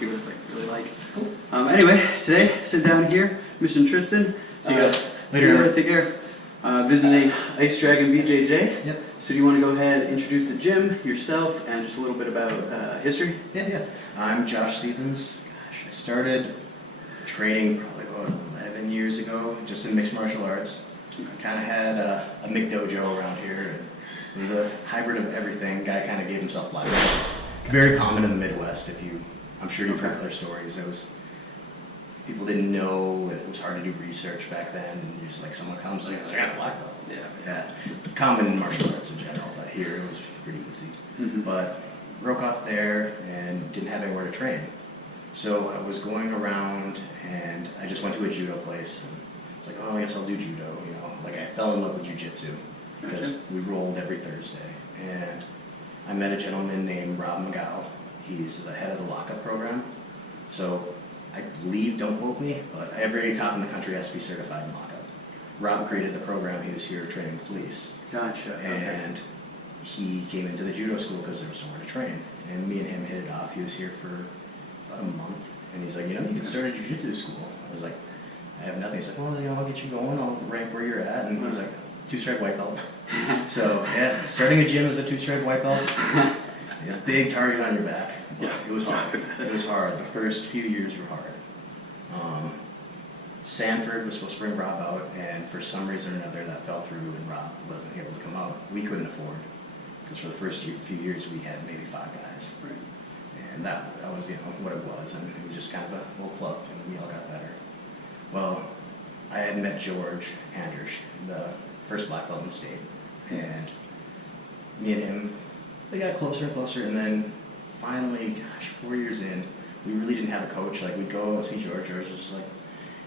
see what it's like really like. Anyway, today, sit down here, Mr. Tristan. See you guys later. Take care. Visiting Ice Dragon BJJ. Yep. So do you want to go ahead and introduce the gym, yourself, and just a little bit about history? Yeah. I'm Josh Stevens. Gosh, I started training probably about 11 years ago, just in mixed martial arts. Kind of had a McDojo around here. And it was a hybrid of everything. Guy kind of gave himself black belts. Very common in the Midwest. I'm sure you've heard other stories. People didn't know. It was hard to do research back then. And you're just like, someone comes like, I got a black belt. Yeah. Common in martial arts in general, but here it was pretty easy. But broke off there and didn't have anywhere to train. So I was going around and I just went to a judo place. And it's like, oh, I guess I'll do judo. Like I fell in love with jiu-jitsu because we rolled every Thursday. And I met a gentleman named Rob McGow. He's the head of the lockup program. So I believe, don't quote me, but every cop in the country has to be certified in lockup. Rob created the program. He was here training the police. Gotcha. And he came into the judo school because there was nowhere to train. And me and him hit it off. He was here for about a month. And he's like, you can start a jiu-jitsu school. I was like, I have nothing. He's like, well, I'll get you going. I'll rank where you're at. And he's like, 2-stripe white belt. So, yeah, starting a gym as a 2-stripe white belt, big target on your back. But it was hard. It was hard. The first few years were hard. Sanford was supposed to bring Rob out, and for some reason or another that fell through and Rob wasn't able to come out. We couldn't afford, because for the first few years we had maybe 5 guys. Right. And that was what it was, and it was just kind of a little club, and we all got better. Well, I had met George Andrus, the first black belt in the state, and me and him, we got closer and closer, and then finally, 4 years in, we really didn't have a coach. Like, we'd go see George. George was just like,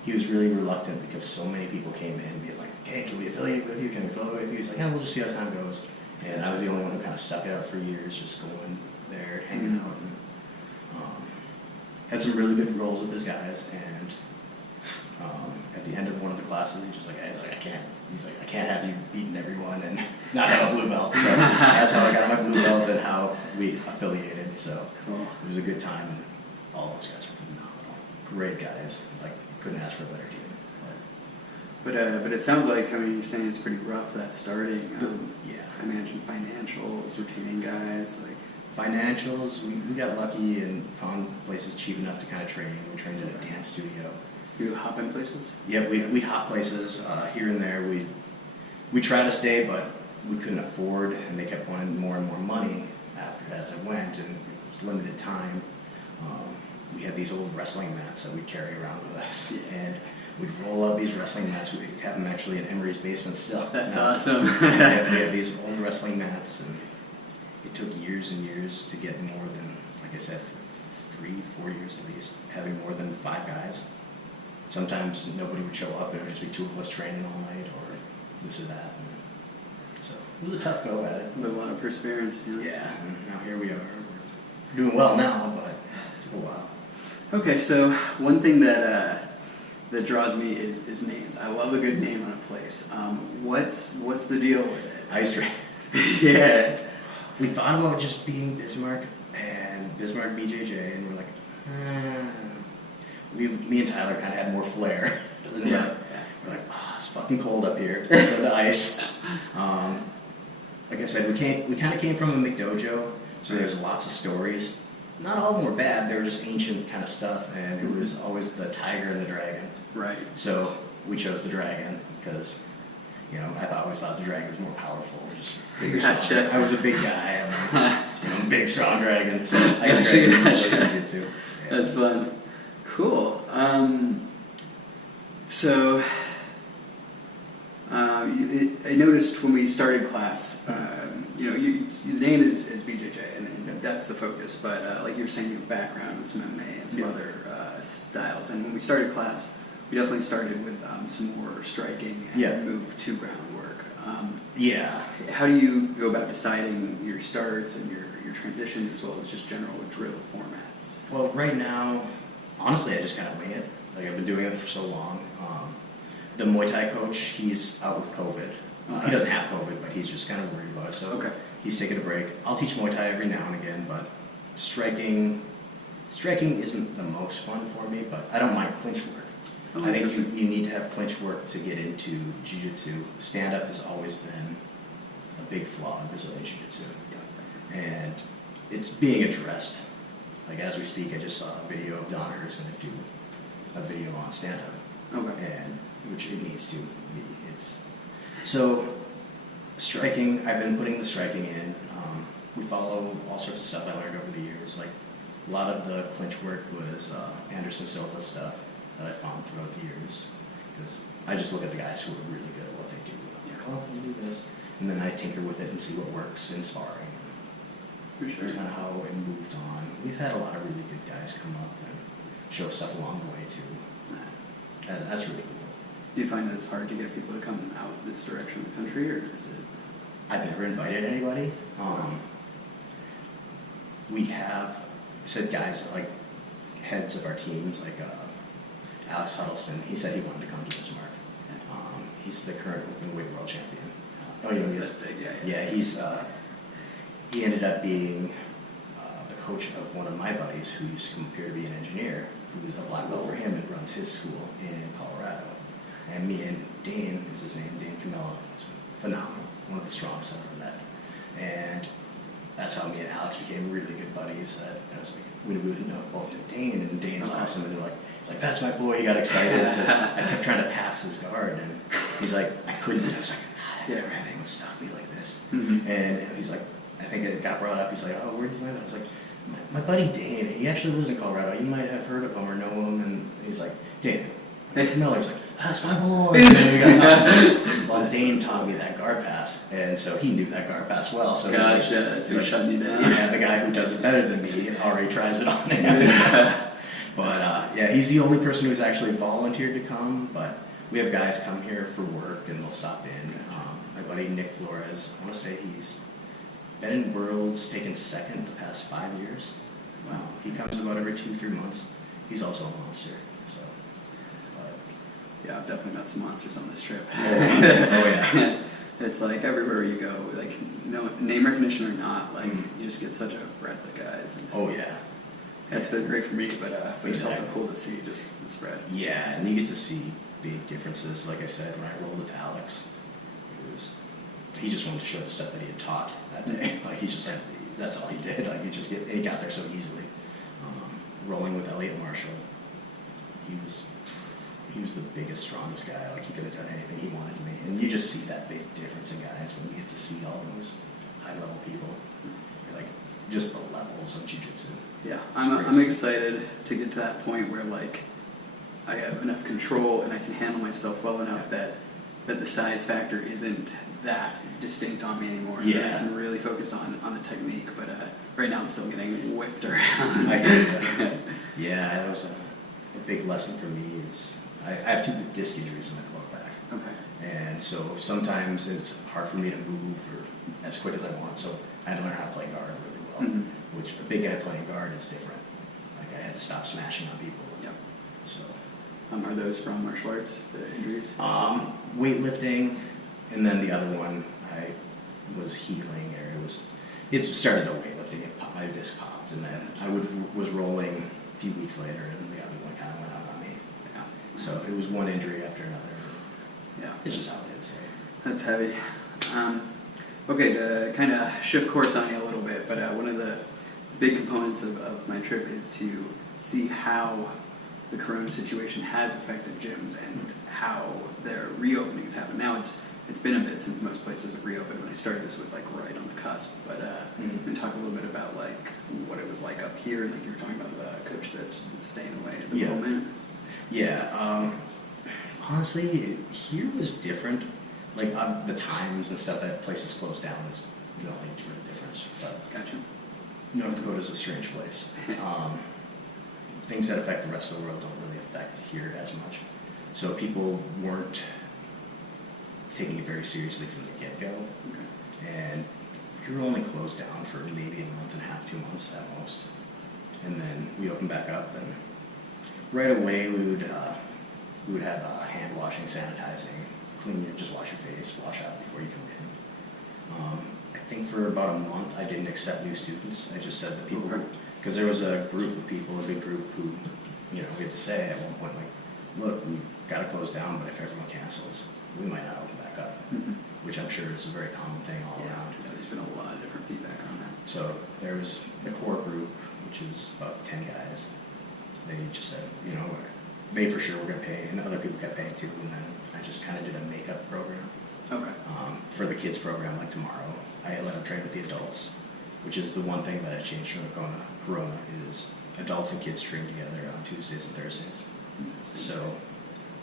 he was really reluctant because so many people came in being like, hey, can we affiliate with you? Can we affiliate with you? He's like, yeah, we'll just see how time goes. And I was the only one who kind of stuck it out for years, just going there, hanging out, and had some really good roles with his guys. And at the end of one of the classes, he's just like, I can't. He's like, I can't have you beating everyone and not have a blue belt. So that's how I got my blue belt and how we affiliated. So it was a good time, and all those guys were phenomenal. Great guys. Like, couldn't ask for a better team. But it sounds like, you're saying it's pretty rough, that starting. Yeah. I imagine financials, retaining guys, like... Financials, we got lucky and found places cheap enough to kind of train. We trained at a dance studio. You hop in places? Yeah, we hop places here and there. We tried to stay, but we couldn't afford, and they kept wanting more and more money as it went, and it was limited time. We had these old wrestling mats that we'd carry around with us, and we'd roll out these wrestling mats. We have them actually in Emery's basement still. That's awesome. We had these old wrestling mats, and it took years and years to get more than, like I said, 3-4 years at least, having more than 5 guys. Sometimes nobody would show up, and it would just be 2 of us training all night, or this or that. And so it was a tough go at it. A lot of perseverance. Yeah, and now here we are. We're doing well now, but it took a while. Okay, so one thing that draws me is names. I love a good name on a place. What's the deal with it? Ice Dragon. Yeah. We thought about just being Bismarck and Bismarck BJJ, and we're like, me and Tyler kind of had more flair. We're like, it's fucking cold up here. So the ice. Like I said, we kind of came from a McDojo, so there's lots of stories. Not all of them were bad. They were just ancient kind of stuff, and it was always the tiger and the dragon. Right. So we chose the dragon because, I always thought the dragon was more powerful, just bigger. Gotcha. I was a big guy. I'm a big, strong dragon. So Ice Dragon BJJ too. Yeah. That's fun. Cool. So I noticed when we started class, the name is BJJ, and that's the focus. But like you were saying, your background with some MMA and some other styles. And when we started class, we definitely started with some more striking and move to groundwork. How do you go about deciding your starts and your transitions, as well as just general drill formats? Well, right now, honestly, I just kind of wing it. Like, I've been doing it for so long. The Muay Thai coach, he's out with COVID. He doesn't have COVID, but he's just kind of worried about it. So he's taking a break. I'll teach Muay Thai every now and again, but striking striking isn't the most fun for me, but I don't mind clinch work. Oh, I think you need to have clinch work to get into jiu-jitsu. Stand-up has always been a big flaw in Brazilian jiu-jitsu. Yeah. And it's being addressed. Like as we speak, I just saw a video of Donner who's going to do a video on stand-up. Okay. And which it needs to be. So striking, I've been putting the striking in. We follow all sorts of stuff I learned over the years. Like a lot of the clinch work was Anderson Silva stuff that I found throughout the years. Because I just look at the guys who are really good at what they do. And I'm like, oh, you do this. And then I tinker with it and see what works in sparring. For sure. That's kind of how it moved on. We've had a lot of really good guys come up and show stuff along the way too. That's really cool. Do you find that it's hard to get people to come out this direction of the country, or is it? I've never invited anybody. We have said guys like heads of our teams, like Alex Huddleston. He said he wanted to come to Bismarck. He's the current open weight world champion. He ended up being the coach of one of my buddies who used to come up here to be an engineer, who was a black belt for him and runs his school in Colorado. And me and Dane, is his name, Dane Camillo, is phenomenal, one of the strongest I've ever met. And that's how me and Alex became really good buddies. I was like, we both knew Dane, and Dane's awesome. And they're like, he's like, that's my boy. He got excited because I kept trying to pass his guard, and he's like, I couldn't. I was like, God, I've never had anyone stop me like this. Mm-hmm. And he's like, I think it got brought up. He's like, oh, where'd you learn that? I was like, my buddy Dane. He actually lives in Colorado. You might have heard of him or know him. And he's like, Dane. Camilla, he's like, that's my boy. And we got talking. Well, Dane taught me that guard pass, and so he knew that guard pass well. So Gotcha, he's shutting you down. Yeah, the guy who does it better than me already tries it on him. But yeah, he's the only person who's actually volunteered to come. But we have guys come here for work, and they'll stop in. My buddy Nick Flores, I want to say he's been in Worlds, taken second the past 5 years. Wow. He comes about every 2-3 months. He's also a monster. Yeah, I've definitely met some monsters on this trip. Oh yeah. It's like everywhere you go, like no name recognition or not, like you just get such a breadth of guys. And oh yeah. It's been great for me, but it's also Exactly. cool to see just the spread. Yeah, and you get to see big differences. Like I said, when I rolled with Alex, he just wanted to show the stuff that he had taught that day. Like he just had, that's all he did. Like he got there so easily. Rolling with Elliot Marshall, he was the biggest, strongest guy. Like he could have done anything he wanted to me. And you just see that big difference in guys when you get to see all those high level people. You're like just the levels of jiu-jitsu. Yeah, I'm excited to get to that point where like I have enough control and I can handle myself well enough that the size factor isn't that distinct on me anymore. Yeah. And I can really focus on the technique. But right now I'm still getting whipped around. I hear that. Yeah, that was a big lesson for me is I have 2 disc injuries in my lower back. Okay. And so sometimes it's hard for me to move or as quick as I want. So I had to learn how to play guard really well, which a big guy playing guard is different. Like I had to stop smashing on people. Yep. So. Are those from martial arts, the injuries? Weightlifting, and then the other one I was healing, or it started the weightlifting. My disc popped, and then I was rolling a few weeks later, and the other one kind of went out on me. Yeah. So it was one injury after another. Yeah. It's just how it is. So. That's heavy. Okay, to kind of shift course on you a little bit, but one of the big components of my trip is to see how the corona situation has affected gyms and how their reopenings happen. Now it's been a bit since most places have reopened. When I started, this was like right on the cusp. But we can talk a little bit about like what it was like up here, and like you were talking about the coach that's staying away at the moment. Yeah. Honestly, here was different. Like the times and stuff that places closed down is the only real difference. But Gotcha. North Dakota is a strange place. Things that affect the rest of the world don't really affect here as much. So people weren't taking it very seriously from the get-go. Okay. And we were only closed down for maybe a month and a half, 2 months at most. And then we opened back up, and right away we would have hand washing, sanitizing, just wash your face, wash out before you come in. I think for about a month I didn't accept new students. I just said the because there was a group of people, a big group who, we had to say at one point, like, look, we got to close down, but if everyone cancels, we might not open back up, which I'm sure is a very common thing all around. Yeah, there's been a lot of different feedback on that. So there was the core group, which is about 10 guys. They just said, they for sure were going to pay, and other people kept paying too. And then I just kind of did a makeup program. Okay. For the kids program, like tomorrow, I let them train with the adults, which is the one thing that I changed from Corona is adults and kids train together on Tuesdays and Thursdays. So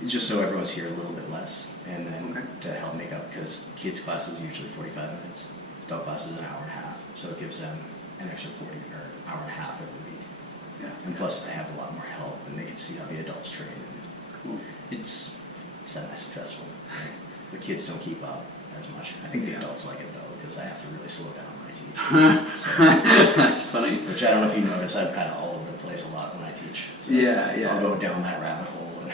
it's just so everyone's here a little bit less, and then to help make up, because kids class is usually 45 minutes, adult class is an hour and a half, so it gives them an extra 40 or hour and a half every week. Yeah. And plus they have a lot more help, and they can see how the adults train. Cool. It's semi-successful. The kids don't keep up as much. I think the adults like it though, because I have to really slow down when I teach. That's funny. Which I don't know if you notice, I'm kind of all over the place a lot when I teach. So Yeah. I'll go down that rabbit hole, and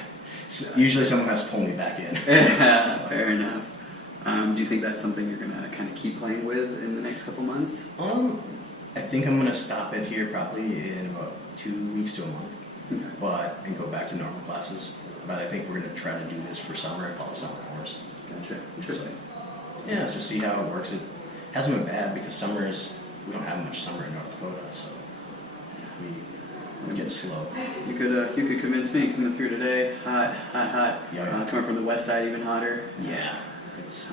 usually someone has to pull me back in. Yeah, fair enough. Do you think that's something you're gonna kind of keep playing with in the next couple months? I think I'm gonna stop it here probably in about 2 weeks to a month, and go back to normal classes. But I think we're gonna try to do this for summer and call it summer hours. Gotcha. Interesting. So, yeah, just see how it works. It hasn't been bad because we don't have much summer in North Dakota, so we get slow. You could convince me coming through today. Hot. Yeah. Coming from the west side, even hotter. Yeah. It's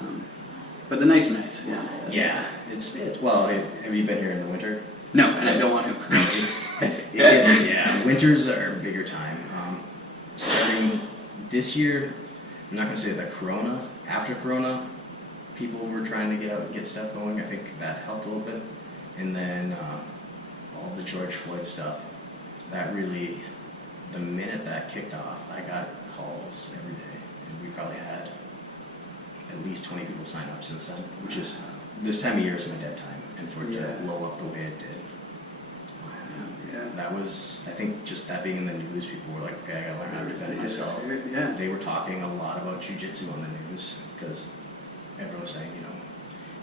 but the night's nice. Yeah. yeah. It's well. Have you been here in the winter? No, and I don't want to. Winters are a bigger time. Starting this year, I'm not going to say that after Corona, people were trying to get out and get stuff going. I think that helped a little bit. And then all the George Floyd stuff, that really, the minute that kicked off, I got calls every day. And we probably had at least 20 people sign up since then, which is, this time of year is my dead time. And for it to blow up the way it did, that was, I think, just that being in the news, people were like, okay, I gotta learn how to defend myself. Yeah. They were talking a lot about jiu-jitsu on the news, because everyone was saying,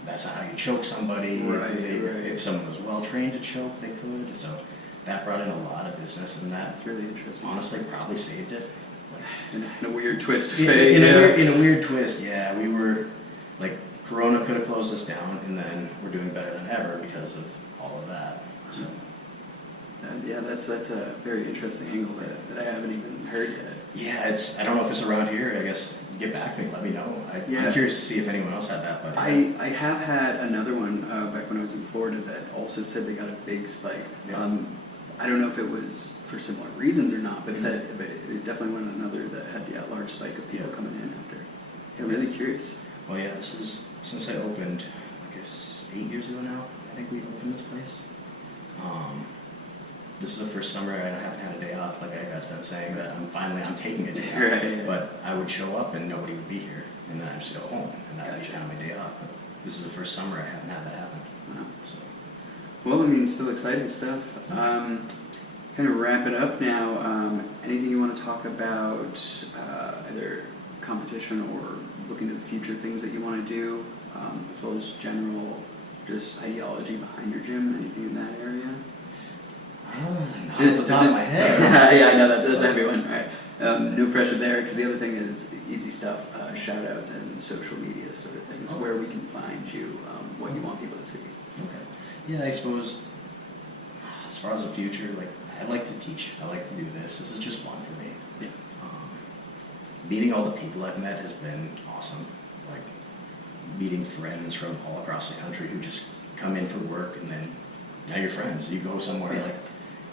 that's not how you choke somebody. If someone was well-trained to choke, they could. So that brought in a lot of business, and that's really interesting. Honestly probably saved it. Like, in a weird twist of fate. In a weird twist, yeah. We were, like, Corona could have closed us down, and then we're doing better than ever because of all of that. So. That's a very interesting angle that I haven't even heard yet. Yeah, I don't know if it's around here. I guess get back to me, let me know. I'm curious to see if anyone else had that. But I have had another one back when I was in Florida that also said they got a big spike. Yeah. I don't know if it was for similar reasons or not, but it definitely went another that had a large spike of people coming in after. I'm really curious. Well, yeah, this is since I opened, I guess 8 years ago now. I think we opened this place. This is the first summer I haven't had a day off. Like I got done saying that I'm taking a day off. Right. But I would show up and nobody would be here, and then I'd just go home, and that would be kind of my day off. But this is the first summer I haven't had that happen. Wow. So. Well, I mean, still exciting stuff. Kind of wrap it up now. Anything you want to talk about, either competition or looking to the future, things that you want to do, as well as general, just ideology behind your gym, anything in that area? Not off the top of my head. Yeah, I know that's a heavy one. All right. No pressure there, because the other thing is easy stuff, shout outs and social media sort of things, where we can find you, what you want people to see. Okay. Yeah, I suppose as far as the future, like I like to teach. I like to do this. This is just fun for me. Yeah. Meeting all the people I've met has been awesome. Like meeting friends from all across the country who just come in for work, and then now you're friends. You go somewhere, like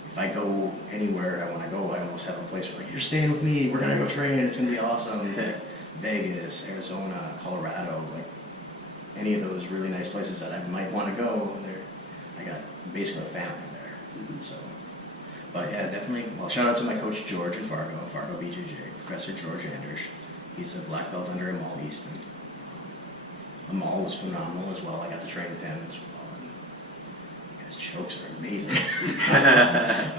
if I go anywhere I want to go, I almost have a place where like, you're staying with me, we're going to go train, it's going to be awesome. Vegas, Arizona, Colorado, like any of those really nice places that I might want to go, I got basically a family there. So, but yeah, definitely, well, shout out to my coach George at Fargo BJJ, Professor George Anders. He's a black belt under Amal East, and Amal was phenomenal as well. I got to train with him as well. His chokes are amazing.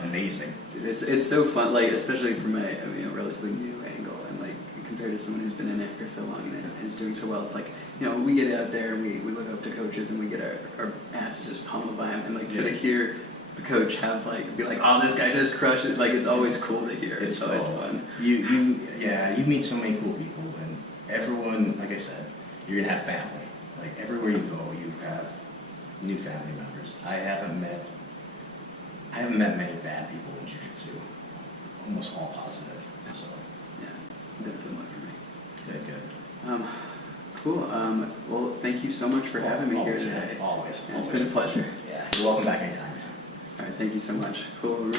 Amazing. Dude, it's so fun, like especially from a relatively new angle, and like compared to someone who's been in it for so long and is doing so well. It's like we get out there and we look up to coaches and we get our asses just pummeled by them, and like sitting here a coach have be like, oh, this guy just crushed it. Like, it's always cool to hear. It's always fun. You meet so many cool people, and everyone, like I said, you're gonna have family. Like everywhere you go, you have new family members. I haven't met many bad people in jiu-jitsu. Almost all positive. So Yeah, it's been similar for me. good. Cool. Well, thank you so much for having me here Always, today. man. Always. It's been a pleasure. Yeah, you're welcome back anytime, man. All right, thank you so much. Cool.